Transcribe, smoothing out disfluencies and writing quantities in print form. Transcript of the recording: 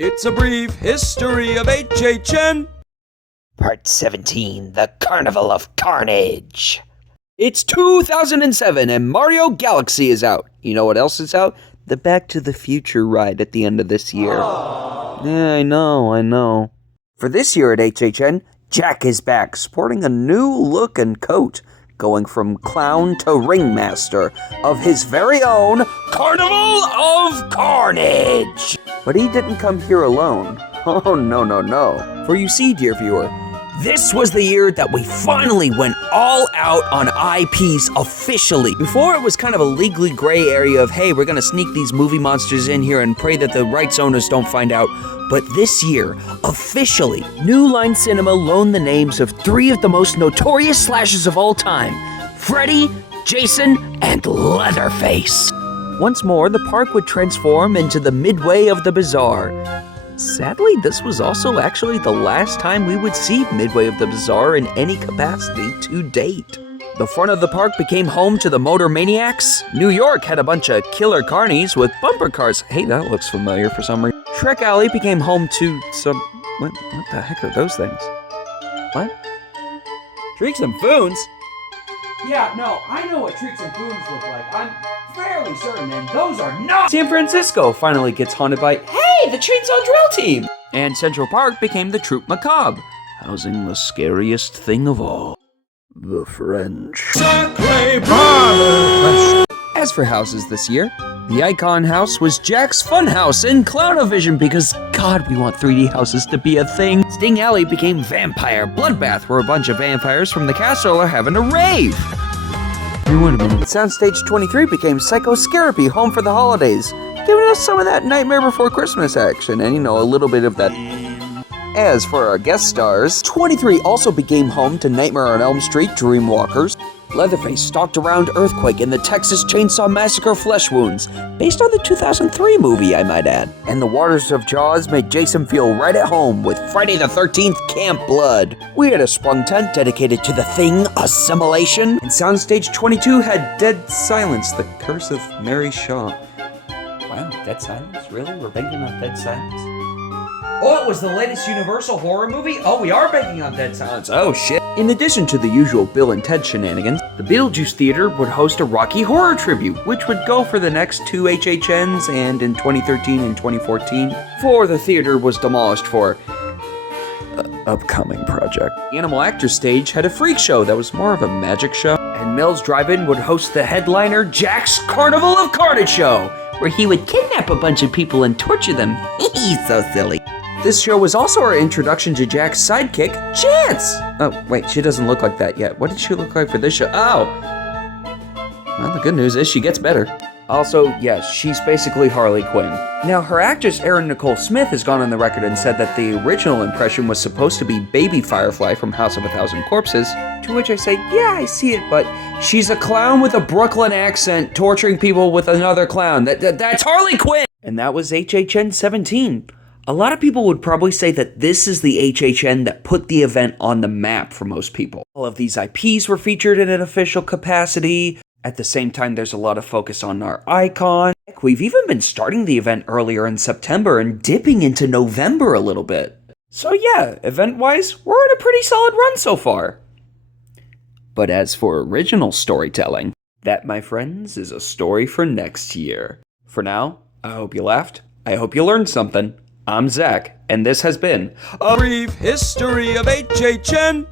It's a brief history of HHN. Part 17, The Carnival of Carnage. It's 2007 and Mario Galaxy is out. You know what else is out? The Back to the Future ride at the end of this year. Aww. Yeah, I know. For this year at HHN, Jack is back, sporting a new look and coat, going from clown to ringmaster of his very own Carnival of Carnage. But he didn't come here alone. Oh, no. For you see, dear viewer, this was the year that we finally went all out on IPs officially. Before, it was kind of a legally gray area of, hey, we're gonna sneak these movie monsters in here and pray that the rights owners don't find out. But this year, officially, New Line Cinema loaned the names of 3 of the most notorious slashers of all time: Freddy, Jason, and Leatherface. Once more, the park would transform into the midway of the bazaar. Sadly, this was also actually the last time we would see Midway of the Bazaar in any capacity to date. The front of the park became home to the Motor Maniacs. New York had a bunch of killer carnies with bumper cars. Hey, that looks familiar for some reason. Shrek Alley became home to some... What the heck are those things? What? Treeks and Foons? Yeah, no, I know what Treeks and Foons look like. I'm fairly certain, and those are not... San Francisco finally gets haunted by, hey, the Chainsaw Drill Team! And Central Park became the Troupe Macabre, housing the scariest thing of all, the French. As for houses this year, the icon house was Jack's Funhouse in Clownovision because, God, we want 3D houses to be a thing. Sting Alley became Vampire Bloodbath, where a bunch of vampires from the castle are having a rave. Hey, wait a minute. Soundstage 23 became Psycho Scarapy, Home for the Holidays, giving us some of that Nightmare Before Christmas action and, a little bit of that. As for our guest stars, 23 also became home to Nightmare on Elm Street, Dreamwalkers. Leatherface stalked around Earthquake in the Texas Chainsaw Massacre Flesh Wounds, based on the 2003 movie, I might add. And the waters of Jaws made Jason feel right at home with Friday the 13th Camp Blood. We had a sprung tent dedicated to the Thing Assimilation, and Soundstage 22 had Dead Silence, The Curse of Mary Shaw. Wow, Dead Silence? Really? We're banking on Dead Silence? Oh, it was the latest Universal horror movie? Oh, we are banking on Dead Silence. Oh, shit. In addition to the usual Bill and Ted shenanigans, the Beetlejuice Theater would host a Rocky Horror Tribute, which would go for the next 2 HHNs, and in 2013 and 2014, before the theater was demolished for upcoming project. The Animal Actors Stage had a freak show that was more of a magic show, and Mills Drive-In would host the headliner Jack's Carnival of Carnage show, where he would kidnap a bunch of people and torture them. He's so silly. This show was also our introduction to Jack's sidekick, Chance! Oh, wait, she doesn't look like that yet. What did she look like for this show? Oh! Well, the good news is she gets better. Also, yes, she's basically Harley Quinn. Now, her actress Erin Nicole Smith has gone on the record and said that the original impression was supposed to be Baby Firefly from House of a Thousand Corpses, to which I say, yeah, I see it, but she's a clown with a Brooklyn accent torturing people with another clown. That's Harley Quinn! And that was HHN 17. A lot of people would probably say that this is the HHN that put the event on the map for most people. All of these IPs were featured in an official capacity. At the same time, there's a lot of focus on our icon. We've even been starting the event earlier in September and dipping into November a little bit. So yeah, event-wise, we're on a pretty solid run so far. But as for original storytelling, that, my friends, is a story for next year. For now, I hope you laughed. I hope you learned something. I'm Zach, and this has been a brief history of HHN.